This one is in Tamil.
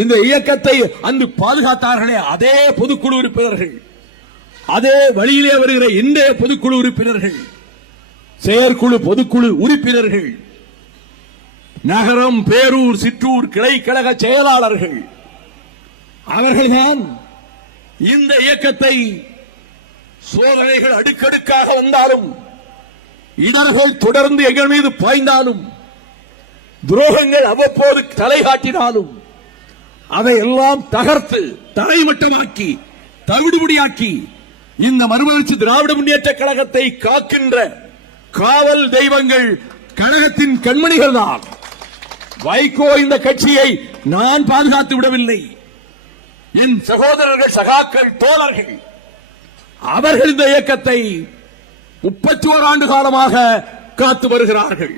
இந்த இயக்கத்தை அன்று பாதுகாத்தார்களே அதே பொதுக்குழு உறுப்பினர்கள், அதே வழியிலே வருகிற இன்றைய பொதுக்குழு உறுப்பினர்கள், செயற்குழு பொதுக்குழு உறுப்பினர்கள், நகரம், பேரூர், சிற்றூர் கிளை கழக செயலாளர்கள், அவர்கள்தான் இந்த இயக்கத்தை சோதனைகள் அடுக்கடுக்காக வந்தாலும், இடர்கள் தொடர்ந்து எங்கள் மீது பாய்ந்தாலும், துரோகங்கள் அவ்வப்போது தலை காட்டினாலும் அதையெல்லாம் தகர்த்து தரைமட்டமாக்கி தவிடுபடியாக்கி இந்த மறுமலர்ச்சி திராவிட முன்னேற்ற கழகத்தை காக்கின்ற காவல் தெய்வங்கள் கழகத்தின் கண்மணிகள் தான். வைகோ இந்த கட்சியை நான் பாதுகாத்து விடவில்லை, என் சகோதரர்கள், சகாக்கள், தோழர்கள் அவர்கள் இந்த இயக்கத்தை 31 ஆண்டு காலமாக காத்து வருகிறார்கள்.